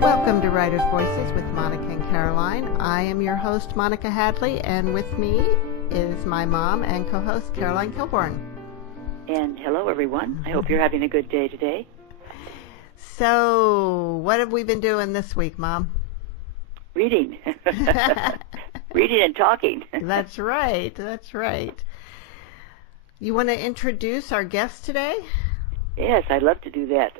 Welcome to Writer's Voices with Monica and Caroline. I am your host, Monica Hadley, and with me is my mom and co-host, Caroline Kilborn. And hello, everyone. I hope you're having a good day today. So, what have we been doing this week, Mom? Reading. Reading and talking. That's right. That's right. You want to introduce our guest today? Yes, I'd love to do that.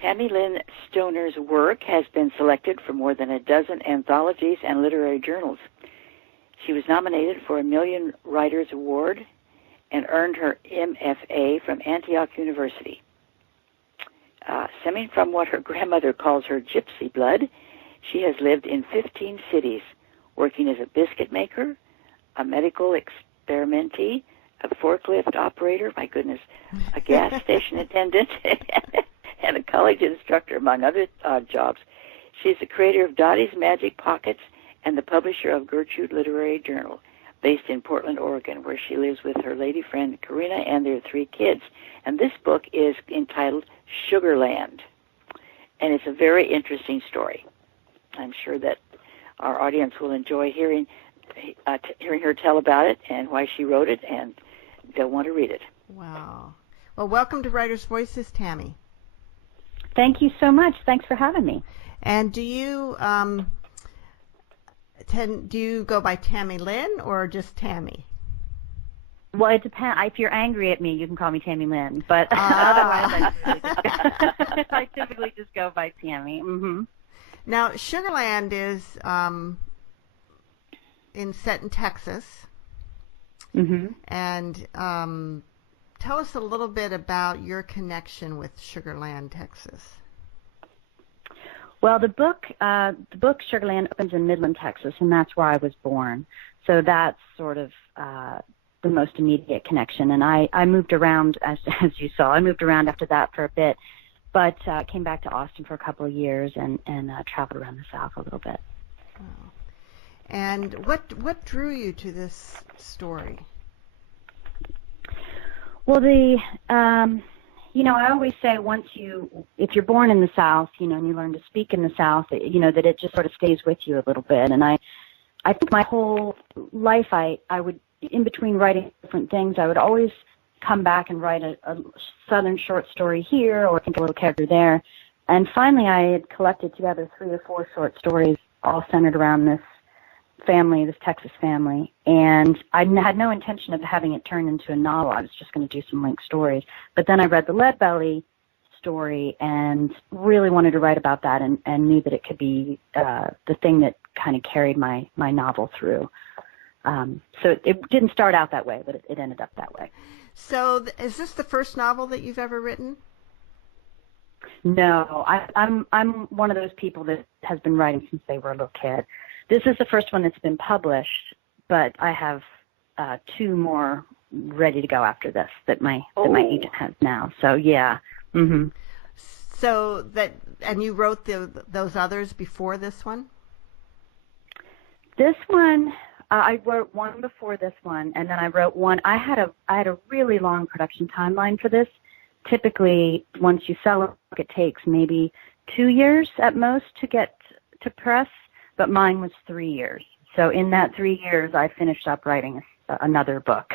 Tammy Lynne Stoner's work has been selected for more than a dozen anthologies and literary journals. She was nominated for a Million Writers Award and earned her MFA from Antioch University. Stemming from what her grandmother calls her gypsy blood, she has lived in 15 cities, working as a biscuit maker, a medical experimentee, a forklift operator, my goodness, a gas station attendant, and a college instructor, among other odd jobs. She's the creator of Dottie's Magic Pockets and the publisher of Gertrude Literary Journal, based in Portland, Oregon, where she lives with her lady friend Karina and their 3 kids. And this book is entitled Sugarland, and it's a very interesting story. I'm sure that our audience will enjoy hearing her tell about it and why she wrote it, and they'll want to read it. Wow. Well, welcome to Writer's Voices, Tammy. Thank you so much. Thanks for having me. And do you go by Tammy Lynne or just Tammy? Well, it depends. If you're angry at me, you can call me Tammy Lynne. But otherwise, I typically just go by Tammy. Mm-hmm. Now, Sugarland is set in Texas. Mm-hmm. And tell us a little bit about your connection with Sugarland, Texas. Well, the book Sugarland opens in Midland, Texas, and that's where I was born. So that's sort of the most immediate connection. And I moved around, as you saw. I moved around after that for a bit, but came back to Austin for a couple of years and traveled around the South a little bit. Oh. And what drew you to this story? Well, I always say if you're born in the South, and you learn to speak in the South, that it just sort of stays with you a little bit. And I think my whole life, I would, in between writing different things, I would always come back and write a Southern short story here or think a little character there. And finally, I had collected together 3 or 4 short stories, all centered around this family, this Texas family, and I had no intention of having it turned into a novel. I was just going to do some linked stories. But then I read the Leadbelly story and really wanted to write about that, and knew that it could be the thing that kind of carried my novel through. So it didn't start out that way, but it ended up that way. So is this the first novel that you've ever written? No, I'm one of those people that has been writing since they were a little kid. This is the first one that's been published, but I have 2 more ready to go after this that my agent has now. So yeah. Mm-hmm. So and you wrote those others before this one? This one, I wrote one before this one, and then I wrote one. I had a really long production timeline for this. Typically, once you sell a book, it takes maybe 2 years at most to get to press. But mine was 3 years. So in that 3 years, I finished up writing another book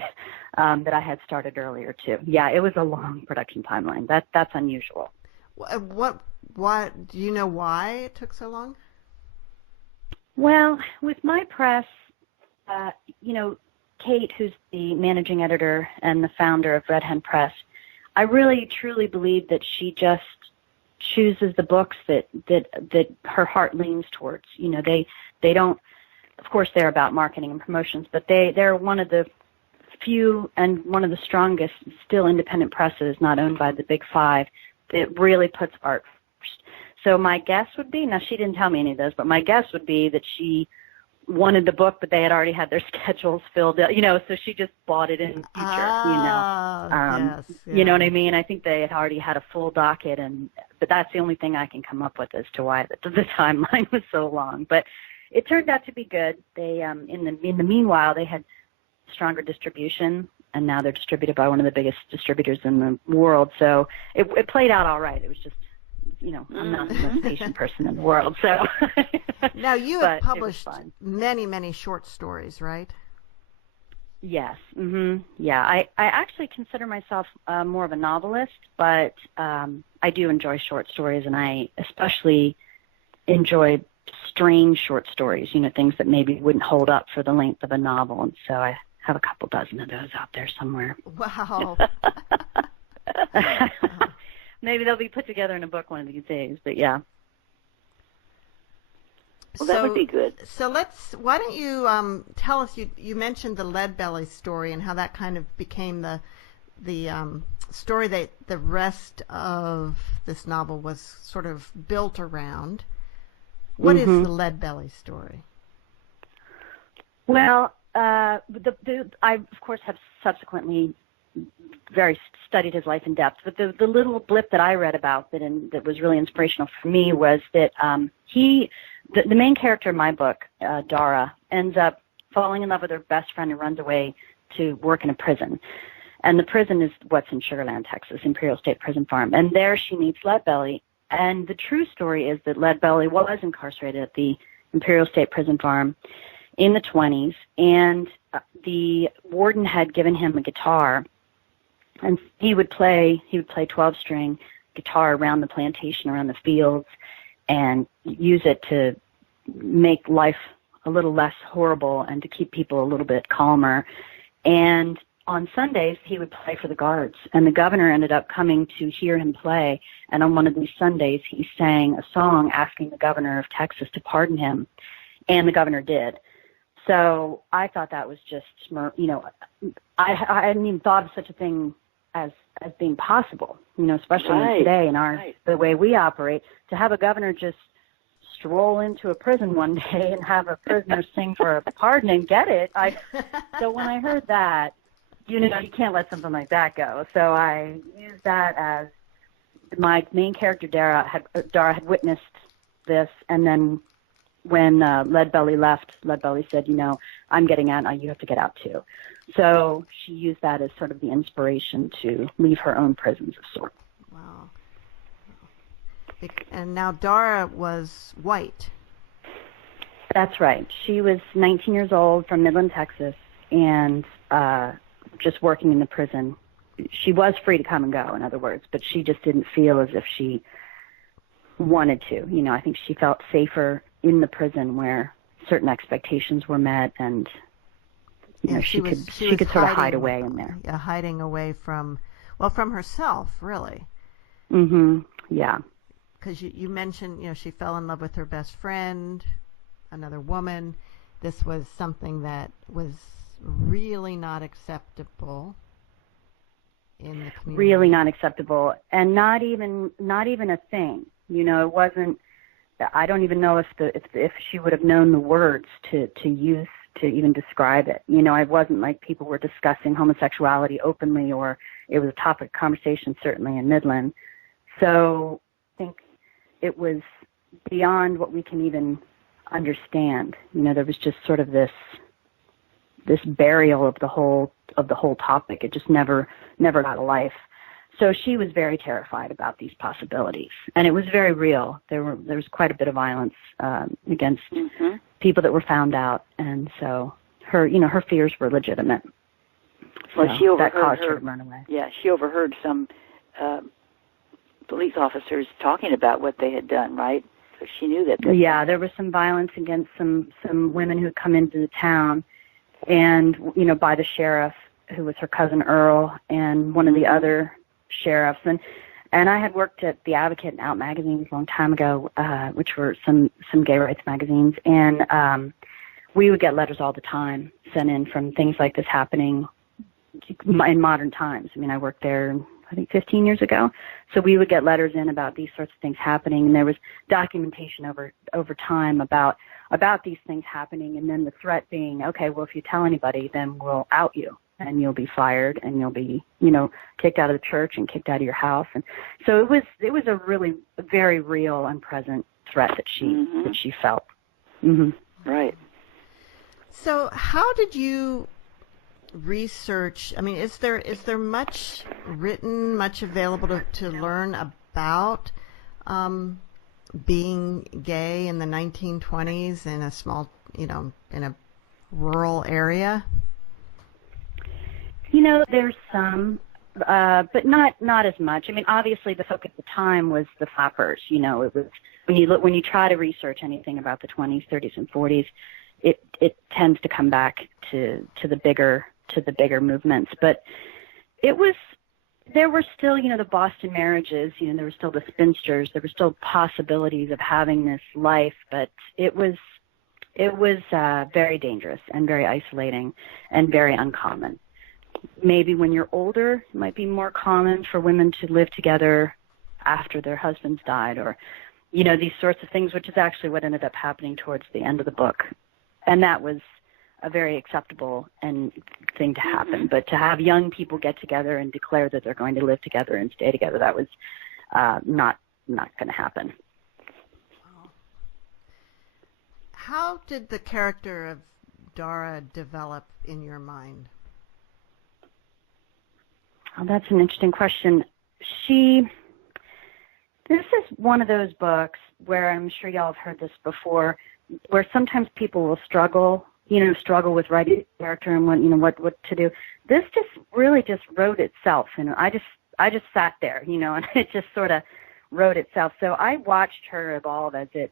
that I had started earlier too. Yeah, it was a long production timeline. That's unusual. What do you know why it took so long? Well, with my press, Kate, who's the managing editor and the founder of Red Hen Press, I really truly believe that she just chooses the books that her heart leans towards. They don't, of course they're about marketing and promotions, but they're one of the few and one of the strongest still independent presses not owned by the big 5 that really puts art first. So my guess would be, now she didn't tell me any of this, but my guess would be that she wanted the book, but they had already had their schedules filled up, so she just bought it in the future, Yes, yeah. You know what I mean? I think they had already had a full docket, but that's the only thing I can come up with as to why the timeline was so long. But it turned out to be good. They, in the meanwhile, they had stronger distribution, and now they're distributed by one of the biggest distributors in the world. So it played out all right. It was just I'm not the most patient person in the world. So now you have published many, many short stories, right? Yes. Yeah. I actually consider myself more of a novelist, but I do enjoy short stories, and I especially enjoy strange short stories, things that maybe wouldn't hold up for the length of a novel. And so I have a couple dozen of those out there somewhere. Wow. Maybe they'll be put together in a book one of these days, but yeah. Well, that would be good. So why don't you tell us, you mentioned the lead belly story and how that kind of became the story that the rest of this novel was sort of built around. What is the lead belly story? Well, I, of course, have subsequently studied his life in depth, but the little blip that I read about that was really inspirational for me was that the main character in my book, Dara, ends up falling in love with her best friend and runs away to work in a prison. And the prison is what's in Sugarland, Texas, Imperial State Prison Farm. And there she meets Leadbelly. And the true story is that Leadbelly was incarcerated at the Imperial State Prison Farm in the 1920s, and the warden had given him a guitar, and he would play 12-string guitar around the plantation, around the fields, and use it to make life a little less horrible and to keep people a little bit calmer. And on Sundays, he would play for the guards, and the governor ended up coming to hear him play. And on one of these Sundays, he sang a song asking the governor of Texas to pardon him, and the governor did. So I thought that was just, I hadn't even thought of such a thing as being possible, especially today in the way we operate, to have a governor just stroll into a prison one day and have a prisoner sing for a pardon and get it. So when I heard that, you can't let something like that go. So I used that as my main character, Dara had witnessed this, and then when Leadbelly left, Leadbelly said, I'm getting out, you have to get out too. So she used that as sort of the inspiration to leave her own prisons of sorts. Wow. And now Dara was white. That's right. She was 19 years old from Midland, Texas, and just working in the prison. She was free to come and go, in other words, but she just didn't feel as if she wanted to. I think she felt safer in the prison where certain expectations were met, and she could sort of hide away in there. Yeah, hiding away from herself, really. Yeah. Because you mentioned, she fell in love with her best friend, another woman. This was something that was really not acceptable in the community. Really not acceptable, and not even a thing. It wasn't. I don't even know if she would have known the words to use to even describe it. It wasn't like people were discussing homosexuality openly, or it was a topic of conversation, certainly in Midland. So I think it was beyond what we can even understand. There was just sort of this burial of the whole topic. It just never got a life. So she was very terrified about these possibilities, and it was very real. There was quite a bit of violence against people that were found out, and so her fears were legitimate. Well, so she overheard that caused her to run away. Yeah, she overheard some police officers talking about what they had done, right? So she knew that. Yeah, there was some violence against some women who had come into the town, and by the sheriff, who was her cousin Earl, and one of the other sheriffs, and I had worked at The Advocate and Out magazines a long time ago, which were some gay rights magazines, and we would get letters all the time sent in from things like this happening in modern times. I mean, I worked there, I think, 15 years ago, so we would get letters in about these sorts of things happening, and there was documentation over time about these things happening, and then the threat being, okay, well, if you tell anybody, then we'll out you, and you'll be fired, and you'll be, kicked out of the church and kicked out of your house. And so it was a really very real and present threat that she felt. Right. So how did you research? I mean, is there much written, much available to learn about being gay in the 1920s in a small, in a rural area? There's some, but not as much. I mean, obviously the focus at the time was the flappers. It was when you try to research anything about the 20s, 30s, and 40s, it tends to come back to the bigger movements. But there were still, the Boston marriages. There were still the spinsters. There were still possibilities of having this life, but it was very dangerous and very isolating and very uncommon. Maybe when you're older, it might be more common for women to live together after their husbands died, or, these sorts of things, which is actually what ended up happening towards the end of the book. And that was a very acceptable thing to happen. But to have young people get together and declare that they're going to live together and stay together, that was not going to happen. How did the character of Dara develop in your mind? Oh, that's an interesting question. This is one of those books where, I'm sure y'all have heard this before, where sometimes people will struggle with writing a character and what to do. This just really just wrote itself. I just sat there, and it just sort of wrote itself. So I watched her evolve as it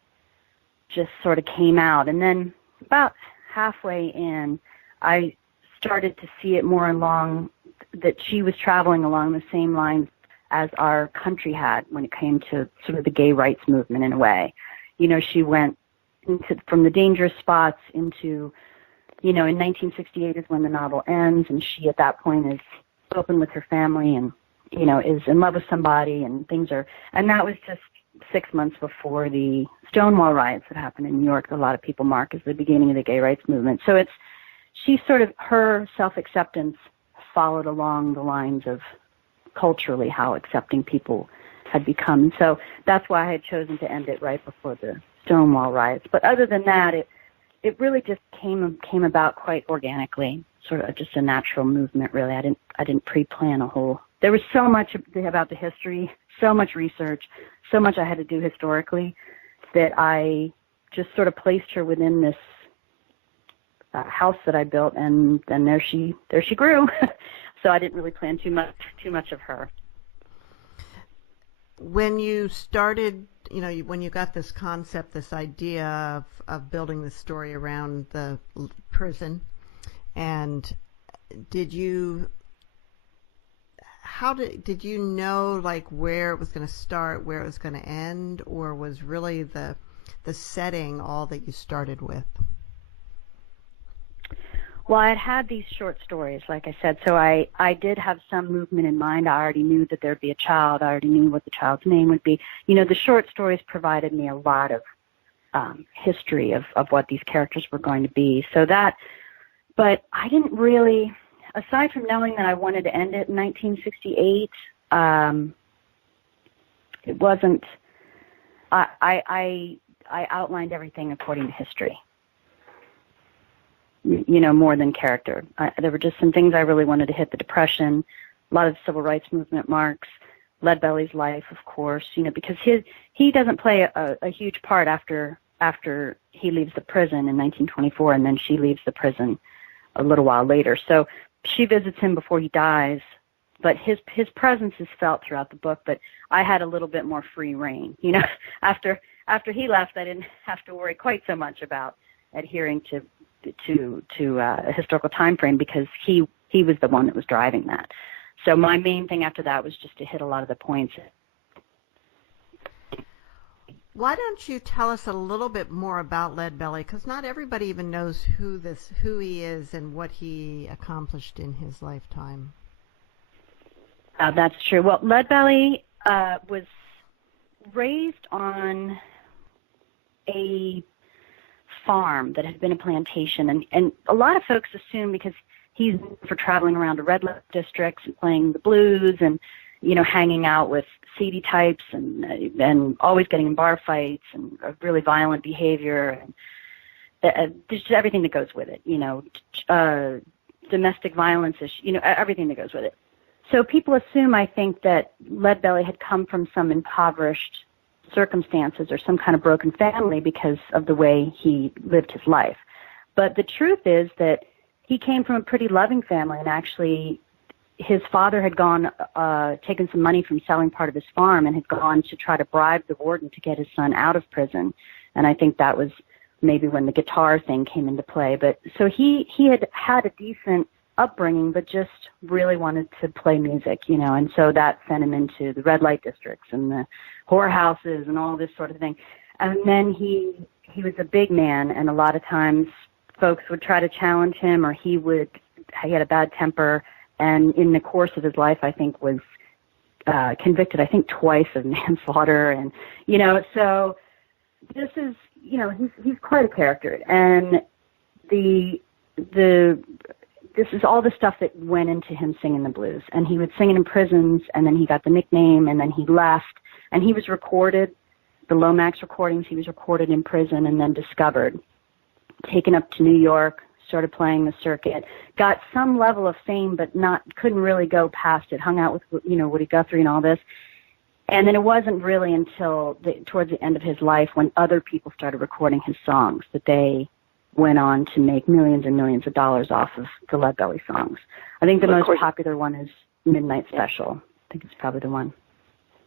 just sort of came out. And then about halfway in, I started to see it more along that she was traveling along the same lines as our country had when it came to sort of the gay rights movement in a way. She went from the dangerous spots into, in 1968 is when the novel ends, and she at that point is open with her family and, is in love with somebody, and and that was just 6 months before the Stonewall riots that happened in New York, that a lot of people mark as the beginning of the gay rights movement. So her self-acceptance followed along the lines of culturally how accepting people had become. So that's why I had chosen to end it right before the Stonewall riots. But other than that, it really just came about quite organically, sort of just a natural movement, really. I didn't pre-plan a whole. There was so much about the history, so much research, so much I had to do historically, that I just sort of placed her within this house that I built, and then there she grew. So I didn't really plan too much of her. When you started, when you got this concept, this idea of building the story around the prison, and did you know like where it was going to start, where it was going to end, or was really the setting all that you started with? Well, I had these short stories, like I said, so I did have some movement in mind. I already knew that there'd be a child. I already knew what the child's name would be. The short stories provided me a lot of history of what these characters were going to be. But I didn't really, aside from knowing that I wanted to end it in 1968, it wasn't, I outlined everything according to history. More than character. There were just some things I really wanted to hit: the Depression, a lot of the Civil Rights Movement marks, Leadbelly's life, of course, because he doesn't play a huge part after he leaves the prison in 1924, and then she leaves the prison a little while later. So she visits him before he dies, but his presence is felt throughout the book. But I had a little bit more free reign. After he left, I didn't have to worry quite so much about adhering to a historical time frame, because he was the one that was driving that. So my main thing after that was just to hit a lot of the points. Why don't you tell us a little bit more about Leadbelly? Because not everybody even knows who he is and what he accomplished in his lifetime. That's true. Well, Leadbelly was raised on a farm that had been a plantation, and a lot of folks assume, because he's known for traveling around the red light districts and playing the blues and hanging out with seedy types and always getting in bar fights and really violent behavior and just everything that goes with it, domestic violence, everything that goes with it. So people assume, I think, that Leadbelly had come from some impoverished circumstances or some kind of broken family because of the way he lived his life. But the truth is that he came from a pretty loving family, and actually his father had taken some money from selling part of his farm and had gone to try to bribe the warden to get his son out of prison. And I think that was maybe when the guitar thing came into play. But so he had a decent upbringing, but just really wanted to play music, and so that sent him into the red light districts and the whorehouses and all this sort of thing. And then he was a big man, and a lot of times folks would try to challenge him, or he had a bad temper, and in the course of his life, I think was convicted, I think twice of manslaughter, and so this is, he's quite a character, and this is all the stuff that went into him singing the blues. And he would sing it in prisons, and then he got the nickname, and then he left. And he was recorded, the Lomax recordings, he was recorded in prison and then discovered, taken up to New York, started playing the circuit, got some level of fame, but couldn't really go past it, hung out with, Woody Guthrie and all this. And then it wasn't really until towards the end of his life when other people started recording his songs that they went on to make millions and millions of dollars off of the Leadbelly songs. I think the most popular one is Midnight Special. I think it's probably the one.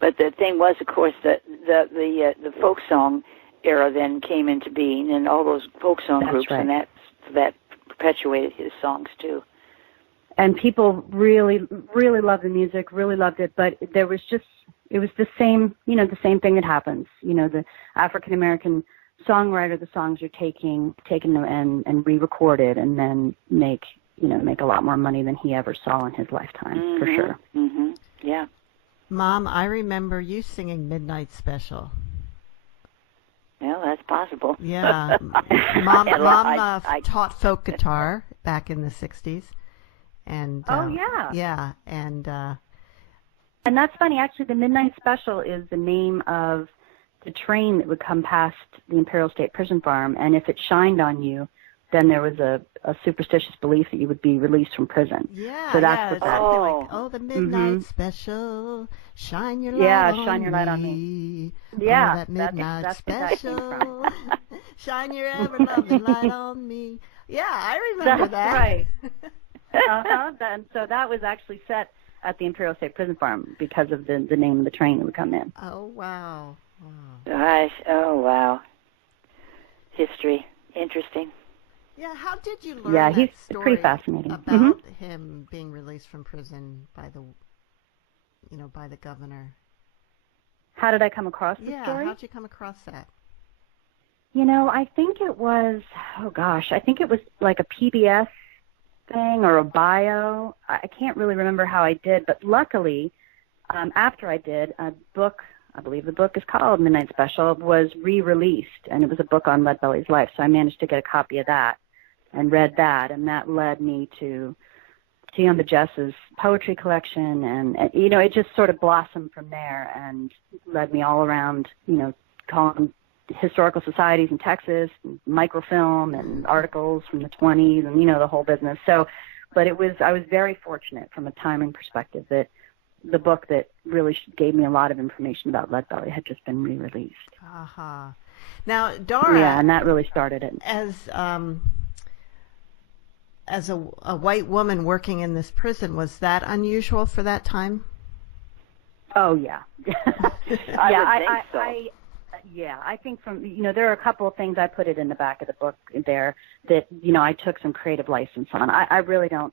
But the thing was, of course, that the folk song era then came into being, and all those folk song groups, right. And that perpetuated his songs too. And people really, really loved the music, really loved it. But it was the same, the same thing that happens. The African American songwriter, the songs are taken and re-recorded, and then make a lot more money than he ever saw in his lifetime, for sure. Mm-hmm. Yeah. Mom, I remember you singing Midnight Special. Well, that's possible. Yeah. Mom taught folk guitar back in the 60s. And yeah. And that's funny. Actually, the Midnight Special is the name of the train that would come past the Imperial State Prison Farm, and if it shined on you, then there was a superstitious belief that you would be released from prison. Yeah, so that's what that. Like, the Midnight Special, shine your light on me. Yeah, that Midnight that's Special, shine your ever loving light on me. Yeah, I remember that. Right. And so that was actually set at the Imperial State Prison Farm because of the name of the train that would come in. Oh, wow. Gosh, oh, wow. History. Interesting. Yeah, how did you learn that story pretty fascinating. About him being released from prison by the governor? How did I come across the story? Yeah, how did you come across that? I think it was, I think it was like a PBS thing or a bio. I can't really remember how I did, but luckily, after I did, a book, I believe the book is called Midnight Special, was re-released, and it was a book on Leadbelly's life, so I managed to get a copy of that and read that, and that led me to Tiamba Jess's poetry collection, and it just sort of blossomed from there and led me all around, calling historical societies in Texas, microfilm and articles from the 20s and, the whole business. So, but I was very fortunate from a timing perspective that the book that really gave me a lot of information about Leadbelly had just been re-released. Aha. Now, Dora. Yeah, and that really started it. As a white woman working in this prison, was that unusual for that time? Oh, yeah. I think so. I think there are a couple of things I put it in the back of the book there that, I took some creative license on. I really don't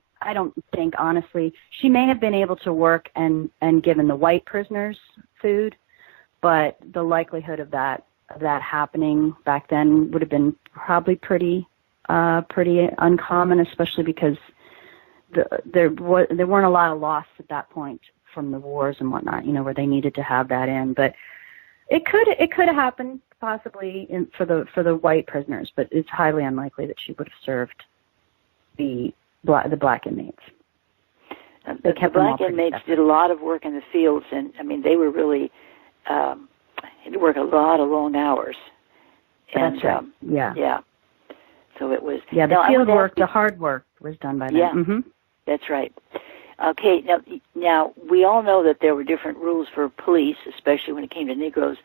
think, honestly, she may have been able to work and given the white prisoners food, but the likelihood of that happening back then would have been probably pretty uncommon, especially because there weren't a lot of loss at that point from the wars and whatnot, where they needed to have that in. But it could have happened possibly for the white prisoners, but it's highly unlikely that she would have served the black inmates. The black inmates did a lot of work in the fields, and they were really had to work a lot of long hours. And, that's right. Yeah. So it was. Yeah, the field work, the hard work was done by them. Yeah, mm-hmm. That's right. Okay, now we all know that there were different rules for police, especially when it came to Negroes,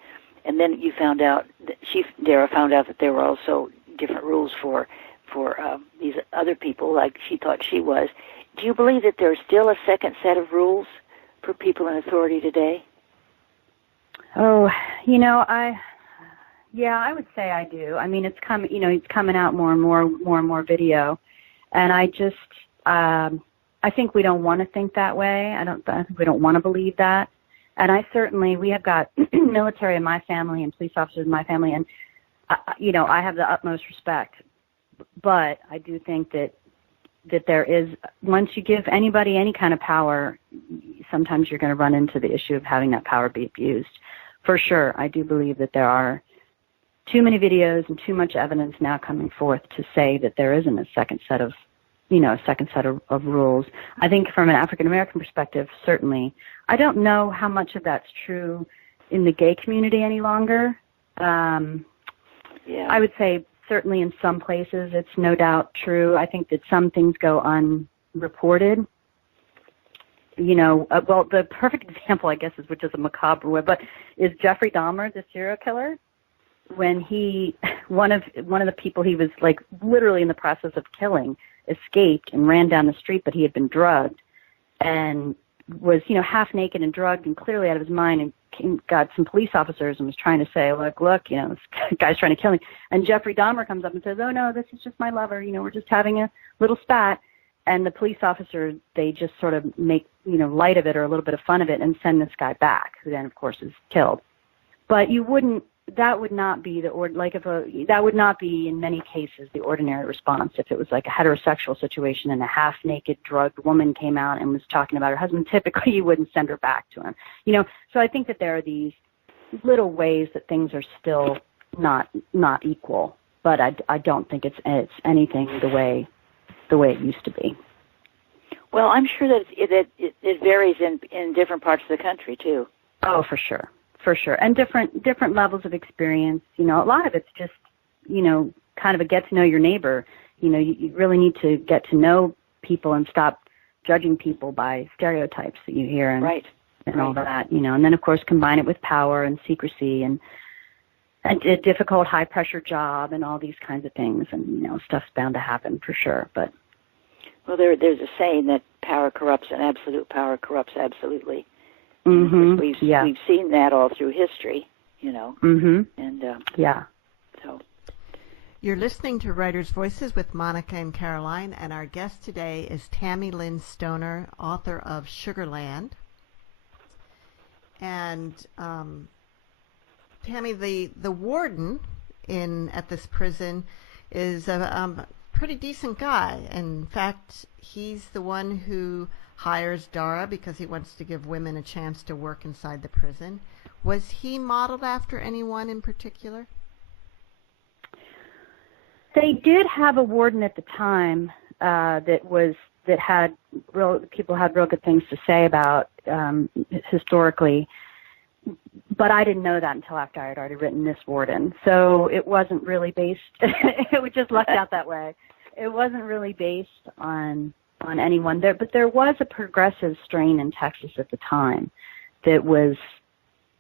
and then you found out that Dara found out that there were also different rules for these other people, like she thought she was. Do you believe that there's still a second set of rules for people in authority today? Oh, I would say I do. I mean, it's coming out more and more video, and I think we don't want to think that way. I think we don't want to believe that. And we have got military in my family and police officers in my family, and I have the utmost respect. But I do think that there is, once you give anybody any kind of power, sometimes you're going to run into the issue of having that power be abused. For sure, I do believe that there are too many videos and too much evidence now coming forth to say that there isn't a second set of rules. I think from an African American perspective, certainly. I don't know how much of that's true in the gay community any longer. I would say certainly in some places it's no doubt true. I think that some things go unreported. Well, the perfect example, I guess, which is a macabre way, but is Jeffrey Dahmer, the serial killer. When one of the people he was like literally in the process of killing escaped and ran down the street, but he had been drugged and was, half naked and drugged and clearly out of his mind, and got some police officers and was trying to say, look, this guy's trying to kill me. And Jeffrey Dahmer comes up and says, oh no, this is just my lover. We're just having a little spat. And the police officer, they just sort of make, light of it or a little bit of fun of it and send this guy back, who then of course is killed. But that would not be that would not be in many cases the ordinary response if it was like a heterosexual situation and a half-naked drugged woman came out and was talking about her husband. Typically, you wouldn't send her back to him. So I think that there are these little ways that things are still not equal, but I don't think it's anything the way it used to be. Well, I'm sure that it varies in different parts of the country too. Oh, for sure. For sure. And different levels of experience. A lot of it's just, kind of a get to know your neighbor. You really need to get to know people and stop judging people by stereotypes that you hear and all that, and then of course combine it with power and secrecy and a difficult high pressure job and all these kinds of things, and stuff's bound to happen for sure. But there's a saying that power corrupts and absolute power corrupts absolutely. Mm-hmm. We've seen that all through history, Mm-hmm. And so. You're listening to Writers' Voices with Monica and Caroline, and our guest today is Tammy Lynne Stoner, author of Sugarland. And Tammy, the warden at this prison is a pretty decent guy. In fact, he's the one who hires Dara because he wants to give women a chance to work inside the prison. Was he modeled after anyone in particular? They did have a warden at the time that had real good things to say about historically, but I didn't know that until after I had already written this warden. So it wasn't really based. It just lucked out that way. It wasn't really based on anyone there, but there was a progressive strain in Texas at the time that was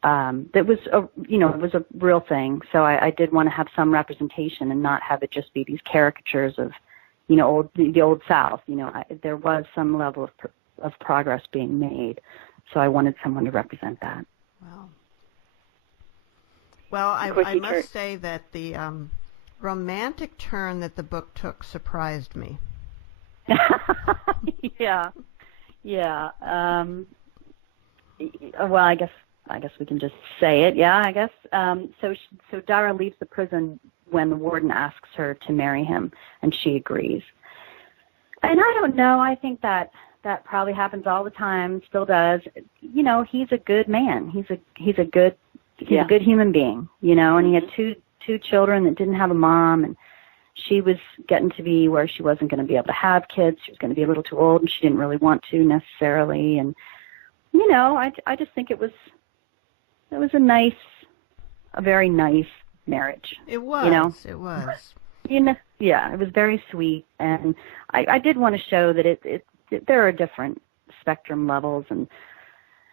it was a real thing. So I did want to have some representation and not have it just be these caricatures of the old South. There was some level of progress being made, so I wanted someone to represent that. Wow. Well, I must say that the romantic turn that the book took surprised me. Yeah. Well, I guess we can just say it. Yeah, I guess. So Dara leaves the prison when the warden asks her to marry him, and she agrees. And I don't know. I think that probably happens all the time. Still does. He's a good man. He's a good human being. And he had two children that didn't have a mom, and she was getting to be where she wasn't going to be able to have kids. She was going to be a little too old, and she didn't really want to necessarily. And I just think it was a very nice marriage. It was. It was. Yeah, it was very sweet, and I did want to show that there are different spectrum levels and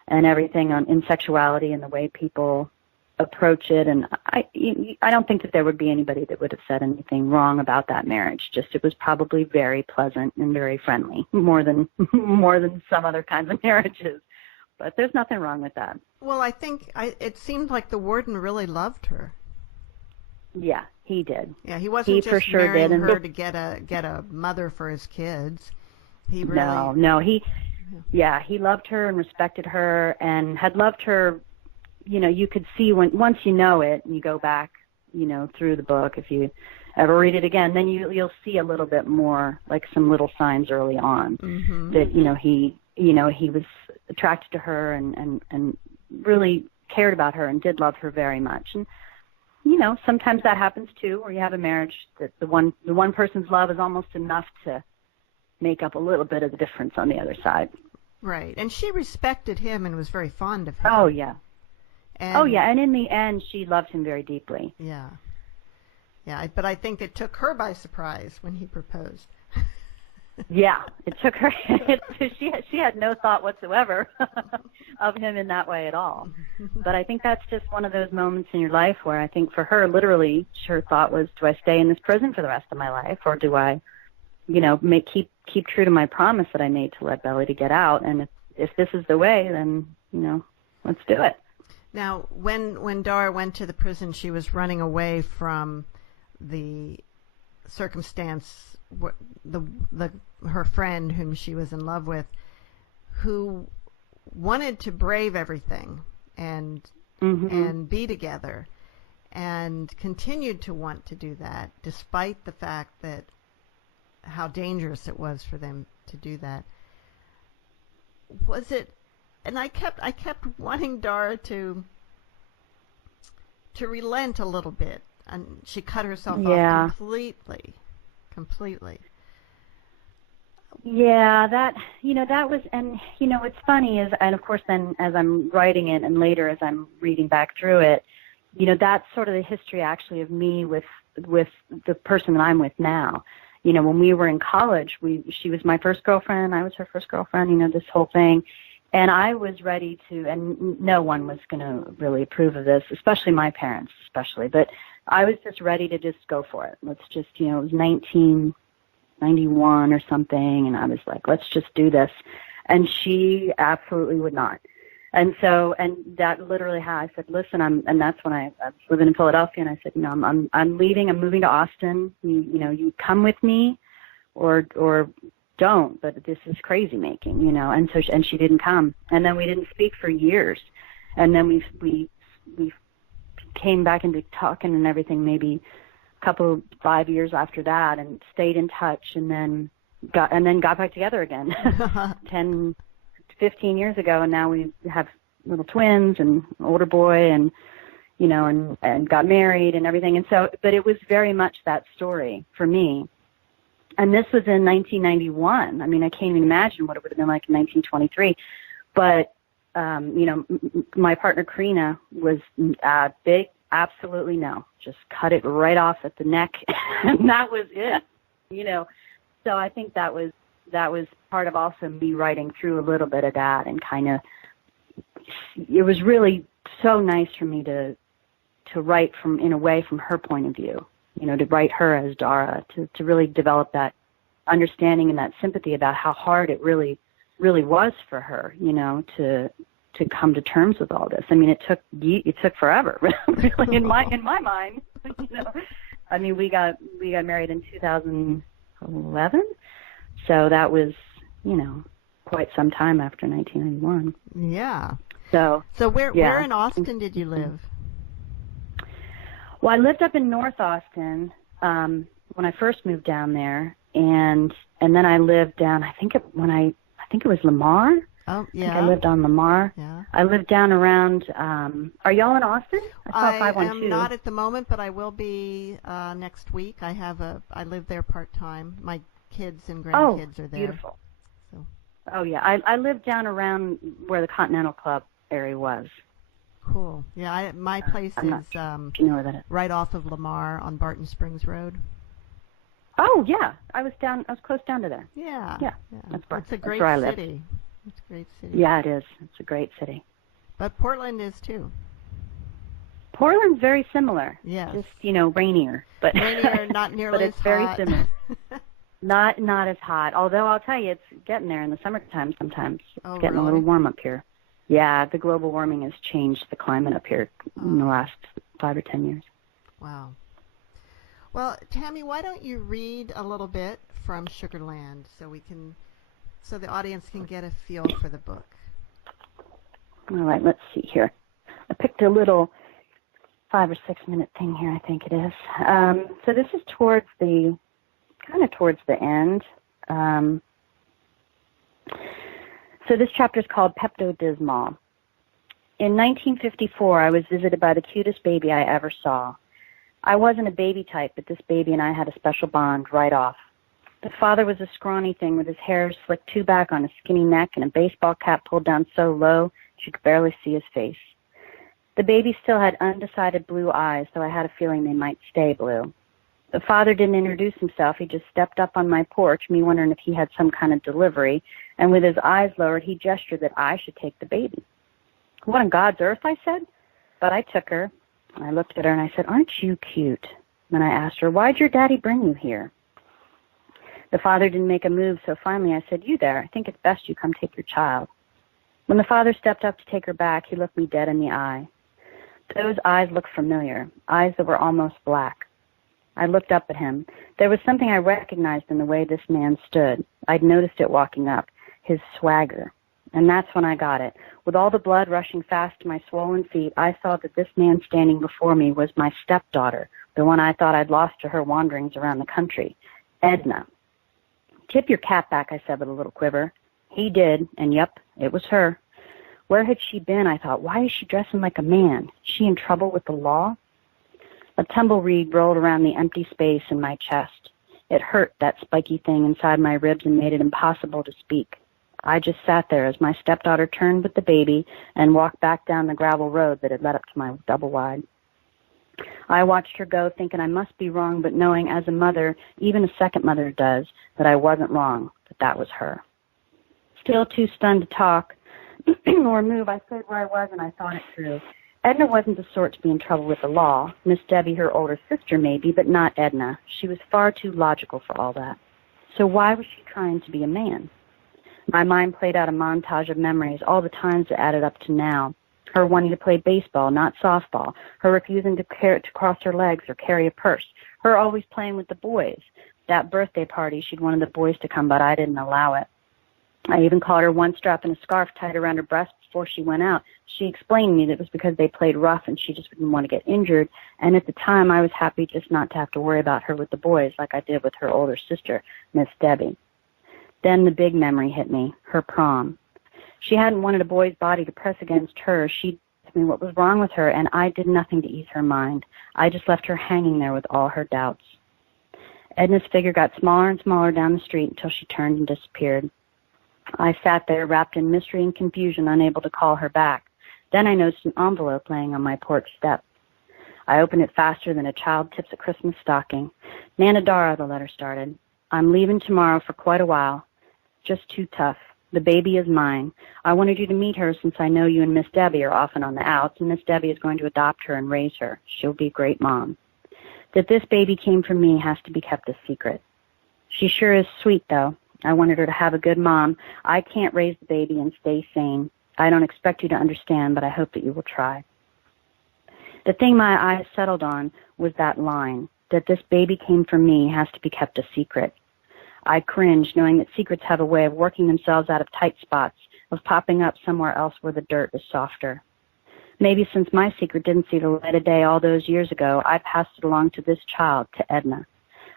everything in sexuality and the way people approach it. And I don't think that there would be anybody that would have said anything wrong about that marriage. Just it was probably very pleasant and very friendly, more than some other kinds of marriages. But there's nothing wrong with that. Well, I think it seemed like the warden really loved her. Yeah, he did. Yeah, he wasn't just for sure marrying did. her to get a mother for his kids. He really he loved her and respected her and had loved her. You know, you could see once you know it and you go back, you know, through the book, if you ever read it again, then you'll see a little bit more, like some little signs early on that, he was attracted to her and really cared about her and did love her very much. And, you know, sometimes that happens too, where you have a marriage that the one person's love is almost enough to make up a little bit of the difference on the other side. Right. And she respected him and was very fond of him. Oh, yeah. And in the end, she loved him very deeply. Yeah. Yeah, but I think it took her by surprise when he proposed. Yeah, it took her. She had no thought whatsoever of him in that way at all. But I think that's just one of those moments in your life where I think for her, literally, her thought was, do I stay in this prison for the rest of my life, or do I, you know, keep true to my promise that I made to Lead Belly to get out? And if this is the way, then, you know, let's do it. Now, when Dara went to the prison, she was running away from the circumstance, her friend whom she was in love with, who wanted to brave everything and be together, and continued to want to do that despite the fact that how dangerous it was for them to do that. Was it? And I kept wanting Dara to relent a little bit, and she cut herself off completely. Yeah, that was, and what's funny is, and of course then as I'm writing it and later as I'm reading back through it, that's sort of the history actually of me with the person that I'm with now. When we were in college, she was my first girlfriend, I was her first girlfriend, this whole thing. And I was ready to, and no one was going to really approve of this, especially my parents, but I was just ready to just go for it. Let's just, it was 1991 or something, and I was like, let's just do this. And she absolutely would not. And so, and that literally how I said, listen, and that's when I was living in Philadelphia, and I said, I'm leaving, I'm moving to Austin. You come with me, or don't, but this is crazy making, and so, and she didn't come. And then we didn't speak for years. And then we came back into talking and everything, maybe 5 years after that, and stayed in touch, and then got back together again 10, 15 years ago. And now we have little twins and an older boy, and, and got married and everything. And so, but it was very much that story for me. And this was in 1991. I mean, I can't even imagine what it would have been like in 1923. But, my partner, Karina, was big, absolutely no. Just cut it right off at the neck, and that was it, So I think that was part of also me writing through a little bit of that, and kind of, it was really so nice for me to write in a way from her point of view. To write her as Dara, to really develop that understanding and that sympathy about how hard it really, really was for her, to come to terms with all this. I mean, it took forever, really, in my mind. I mean, we got married in 2011, so that was, quite some time after 1991. Yeah. So where in Austin did you live? Well, I lived up in North Austin when I first moved down there, and then I lived down. I think it was Lamar. Oh, yeah. I think I lived on Lamar. Yeah. I lived down around. Are y'all in Austin? I am not at the moment, but I will be next week. I live there part time. My kids and grandkids are there. Beautiful. So. Oh yeah, I lived down around where the Continental Club area was. Cool. Yeah, my place is you know where that is. Right off of Lamar on Barton Springs Road. Oh yeah, I was close down to there. Yeah. Yeah. It's a great city. It's a great city. Yeah, it is. It's a great city. But Portland is too. Portland's very similar. Yes. Just, rainier. But rainier, not nearly but it's as very hot. similar. Not as hot. Although I'll tell you, it's getting there in the summertime sometimes. It's getting a little warm up here. Yeah, the global warming has changed the climate up here in the last 5 or 10 years. Wow. Well, Tammy, why don't you read a little bit from Sugarland so the audience can get a feel for the book. All right, let's see here. I picked a little 5 or 6 minute thing here, I think it is. So this is towards the end. So this chapter is called Pepto-Dismal. In 1954, I was visited by the cutest baby I ever saw. I wasn't a baby type, but this baby and I had a special bond right off. The father was a scrawny thing with his hair slicked two back on his skinny neck and a baseball cap pulled down so low she could barely see his face. The baby still had undecided blue eyes, so I had a feeling they might stay blue. The father didn't introduce himself. He just stepped up on my porch, me wondering if he had some kind of delivery, and with his eyes lowered, he gestured that I should take the baby. What on God's earth, I said. But I took her. I looked at her and I said, aren't you cute? Then I asked her, why'd your daddy bring you here? The father didn't make a move, so finally I said, you there, I think it's best you come take your child. When the father stepped up to take her back, he looked me dead in the eye. Those eyes looked familiar, eyes that were almost black. I looked up at him. There was something I recognized in the way this man stood. I'd noticed it walking up, his swagger. And that's when I got it. With all the blood rushing fast to my swollen feet, I saw that this man standing before me was my stepdaughter, the one I thought I'd lost to her wanderings around the country, Edna. Tip your cap back, I said with a little quiver. He did, and yep, it was her. Where had she been, I thought? Why is she dressing like a man? Is she in trouble with the law? A tumbleweed rolled around the empty space in my chest. It hurt, that spiky thing inside my ribs, and made it impossible to speak. I just sat there as my stepdaughter turned with the baby and walked back down the gravel road that had led up to my double wide. I watched her go, thinking I must be wrong, but knowing as a mother, even a second mother does, that I wasn't wrong, that that was her. Still too stunned to talk or move, I stayed where I was and I thought it through. Edna wasn't the sort to be in trouble with the law. Miss Debbie, her older sister, maybe, but not Edna. She was far too logical for all that. So why was she trying to be a man? My mind played out a montage of memories, all the times that added up to now. Her wanting to play baseball, not softball. Her refusing to cross her legs or carry a purse. Her always playing with the boys. That birthday party, she'd wanted the boys to come, but I didn't allow it. I even caught her one strap in a scarf tied around her breast before she went out. She explained to me that it was because they played rough and she just didn't want to get injured. And at the time, I was happy just not to have to worry about her with the boys like I did with her older sister, Miss Debbie. Then the big memory hit me, her prom. She hadn't wanted a boy's body to press against her. She asked me what was wrong with her, and I did nothing to ease her mind. I just left her hanging there with all her doubts. Edna's figure got smaller and smaller down the street until she turned and disappeared. I sat there wrapped in mystery and confusion, unable to call her back. Then I noticed an envelope laying on my porch step. I opened it faster than a child tips a Christmas stocking. Nanadara, the letter started. I'm leaving tomorrow for quite a while. Just too tough. The baby is mine. I wanted you to meet her since I know you and Miss Debbie are often on the outs, and Miss Debbie is going to adopt her and raise her. She'll be a great mom. That this baby came from me has to be kept a secret. She sure is sweet, though. I wanted her to have a good mom. I can't raise the baby and stay sane. I don't expect you to understand, but I hope that you will try. The thing my eyes settled on was that line, that this baby came from me has to be kept a secret. I cringed, knowing that secrets have a way of working themselves out of tight spots, of popping up somewhere else where the dirt is softer. Maybe since my secret didn't see the light of day all those years ago, I passed it along to this child, to Edna.